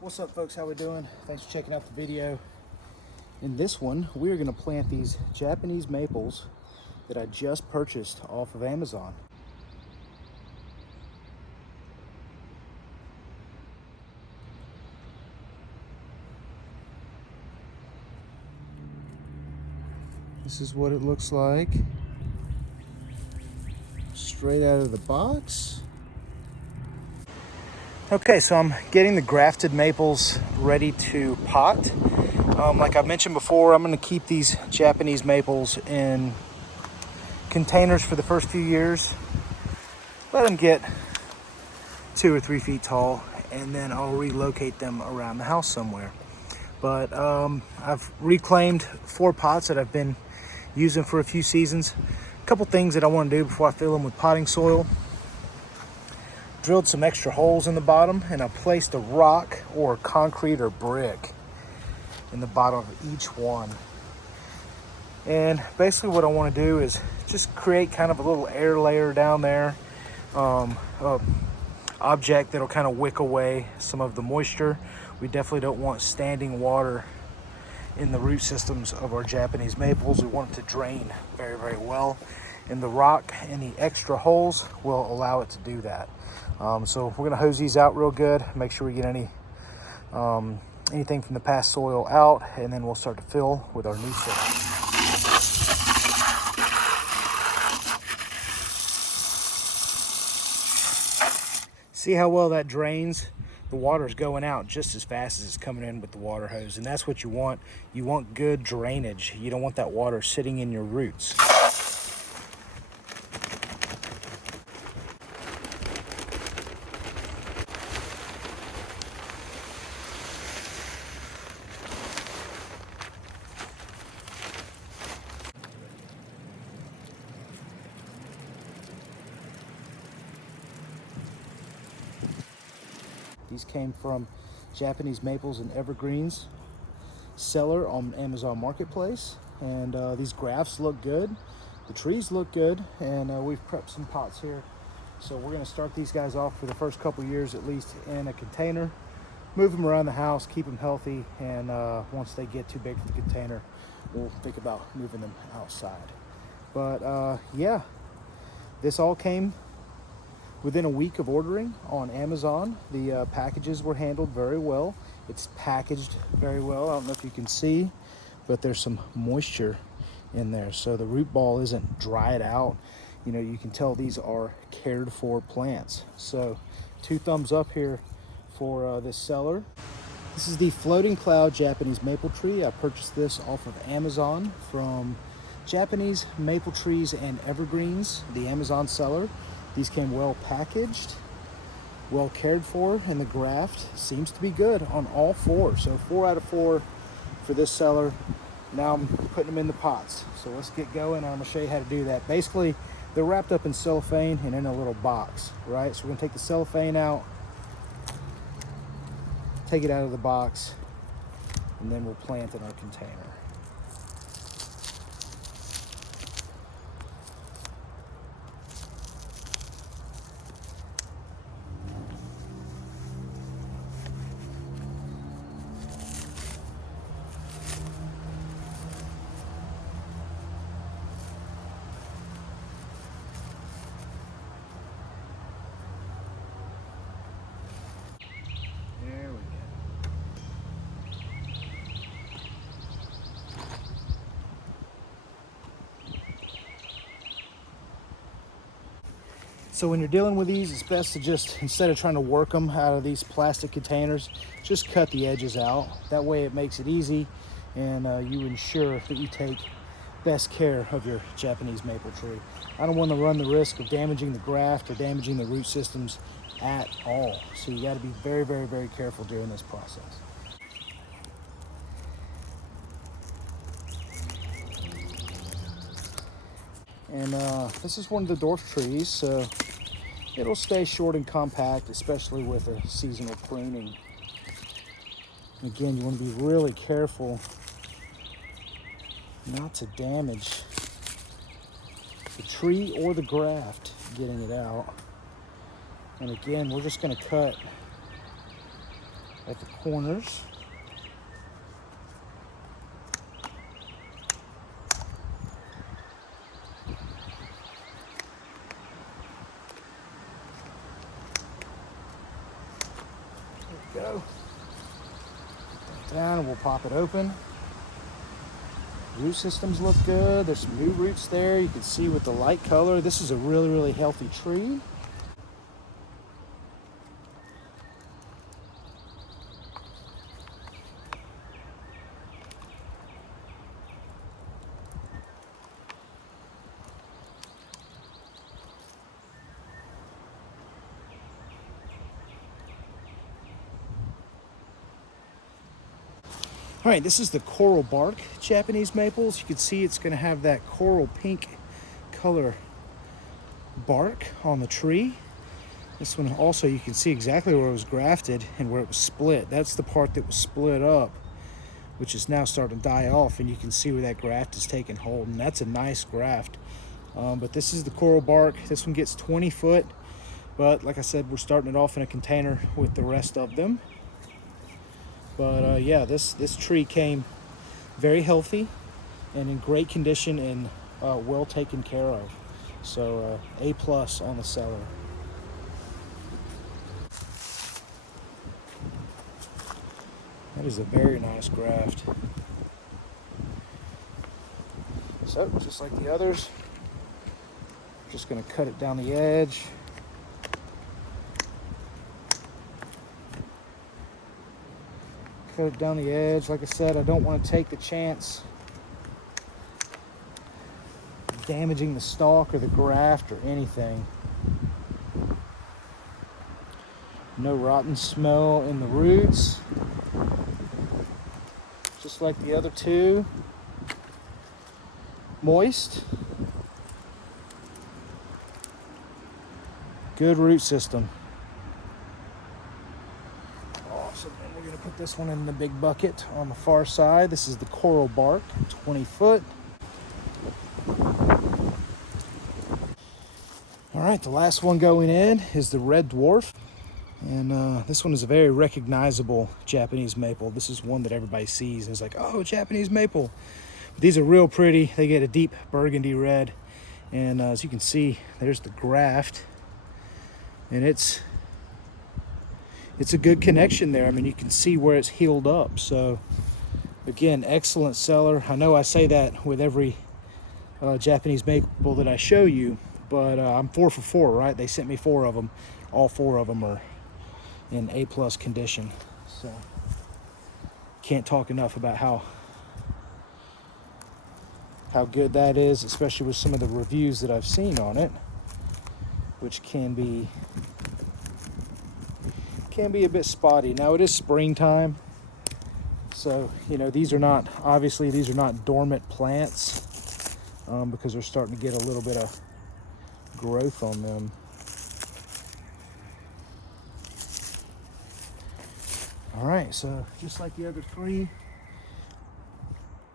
What's up, folks? How we doing? Thanks for checking out the video. In this one, we're going to plant these Japanese maples that I just purchased off of Amazon. This is what it looks like straight out of the box. Okay, so I'm getting the grafted maples ready to pot. Like I mentioned before, I'm going to keep these Japanese maples in containers for the first few years. Let them get 2 or 3 feet tall, and then I'll relocate them around the house somewhere. But I've reclaimed 4 pots that I've been using for a few seasons. A couple things that I want to do before I fill them with potting soil. Drilled some extra holes in the bottom, and I placed a rock or concrete or brick in the bottom of each one. And basically what I want to do is just create kind of a little air layer down there, object that'll kind of wick away some of the moisture. We definitely don't want standing water in the root systems of our Japanese maples. We want it to drain very, very well. And the rock and the extra holes will allow it to do that. So we're going to hose these out real good, make sure we get anything from the past soil out, and then we'll start to fill with our new soil. See how well that drains? The water is going out just as fast as it's coming in with the water hose, and that's what you want. You want good drainage. You don't want that water sitting in your roots. These came from Japanese Maples and Evergreens seller on Amazon Marketplace. And these grafts look good. The trees look good. And we've prepped some pots here. So we're going to start these guys off for the first couple years, at least in a container. Move them around the house, keep them healthy. And once they get too big for the container, we'll think about moving them outside. But yeah, this all came within a week of ordering on Amazon. The packages were handled very well. It's packaged very well. I don't know if you can see, but there's some moisture in there. So the root ball isn't dried out. You know, you can tell these are cared for plants. So 2 thumbs up here for this seller. This is the Floating Cloud Japanese Maple Tree. I purchased this off of Amazon from Japanese Maple Trees and Evergreens, the Amazon seller. These came well packaged, well cared for, and the graft seems to be good on all 4. So 4 out of 4 for this seller. Now I'm putting them in the pots. So let's get going, and I'm gonna show you how to do that. Basically, they're wrapped up in cellophane and in a little box, right? So we're gonna take the cellophane out, take it out of the box, and then we'll plant in our container. There we go. So when you're dealing with these, it's best to just, instead of trying to work them out of these plastic containers, just cut the edges out. That way it makes it easy, and you ensure that you take best care of your Japanese maple tree. I don't want to run the risk of damaging the graft or damaging the root systems at all. So you got to be very, very, very careful during this process. And this is one of the dwarf trees, so it'll stay short and compact, especially with a seasonal pruning. Again, you want to be really careful not to damage the tree or the graft getting it out. And again, we're just going to cut at the corners. There we go. Put that down and we'll pop it open. Root systems look good. There's some new roots there. You can see with the light color, this is a really, really healthy tree. All right, this is the coral bark Japanese maples. You can see it's going to have that coral pink color bark on the tree. This one also, you can see exactly where it was grafted and where it was split. That's the part that was split up, which is now starting to die off, and you can see where that graft is taking hold, and that's a nice graft. But this is the coral bark. This one gets 20 foot, but like I said, we're starting it off in a container with the rest of them. But yeah, this tree came very healthy and in great condition and well taken care of. So A+ on the seller. That is a very nice graft. So just like the others, just going to cut it down the edge. Cut it down the edge. Like I said, I don't want to take the chance of damaging the stalk or the graft or anything. No rotten smell in the roots. Just like the other two. Moist. Good root system. Awesome. And we're going to put this one in the big bucket on the far side. This is the coral bark, 20 foot. All right, the last one going in is the red dwarf. And this one is a very recognizable Japanese maple. This is one that everybody sees and is like, oh, Japanese maple. But these are real pretty. They get a deep burgundy red. And as you can see, there's the graft. And it's a good connection there. I mean, you can see where it's healed up. So again, excellent seller. I know I say that with every Japanese maple that I show you, but I'm 4 for 4, right? They sent me 4 of them. All 4 of them are in A+ condition. So can't talk enough about how good that is, especially with some of the reviews that I've seen on it, which can be a bit spotty. Now it is springtime, so you know these are not dormant plants because they're starting to get a little bit of growth on them. All right, so just like the other 3,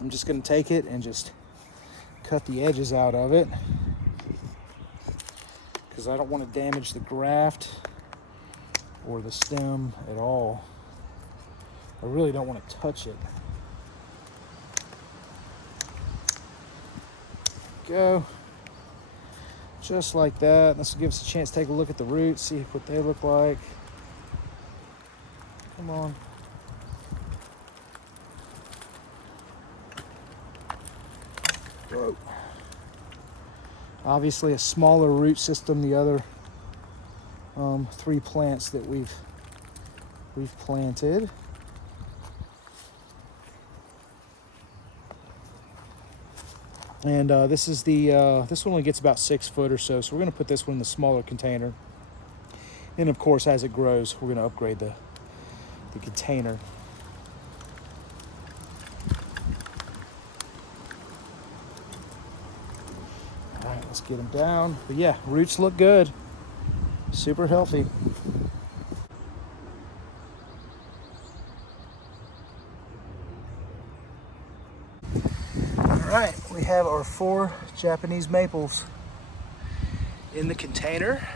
I'm just going to take it and just cut the edges out of it because I don't want to damage the graft or the stem at all. I really don't want to touch it. Go. Just like that. This will give us a chance to take a look at the roots, see what they look like. Come on. Whoa. Obviously a smaller root system, the other 3 plants that we've planted. And this is this one only gets about 6 foot or so, so we're going to put this one in the smaller container. And of course, as it grows, we're going to upgrade the container. All right, let's get them down. But yeah, roots look good. Super healthy. All right, we have our 4 Japanese maples in the container.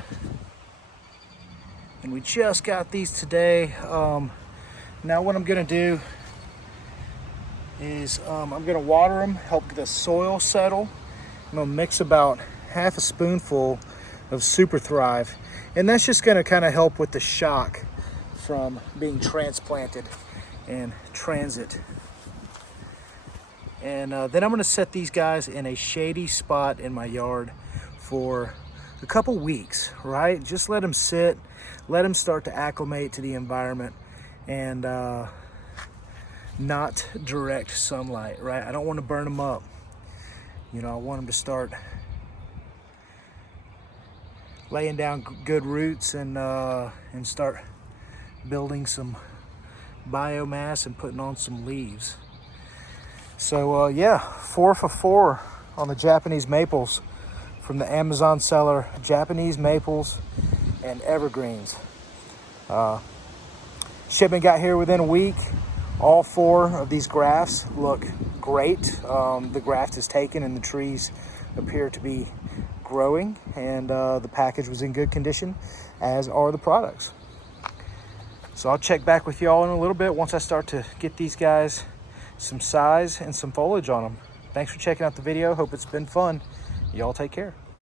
And we just got these today. Now what I'm gonna do is I'm gonna water them, help the soil settle. I'm gonna mix about half a spoonful of Super Thrive, and that's just gonna kind of help with the shock from being transplanted and transit. And then I'm gonna set these guys in a shady spot in my yard for a couple weeks, right? Just let them sit, let them start to acclimate to the environment, and not direct sunlight, right? I don't want to burn them up. You know, I want them to start laying down good roots and start building some biomass and putting on some leaves. So yeah, 4 for 4 on the Japanese maples from the Amazon seller. Japanese maples and evergreens. Shipment got here within a week. All 4 of these grafts look great. The graft is taken and the trees appear to be growing, and the package was in good condition, as are the products. So I'll check back with y'all in a little bit once I start to get these guys some size and some foliage on them. Thanks for checking out the video. Hope it's been fun. Y'all take care.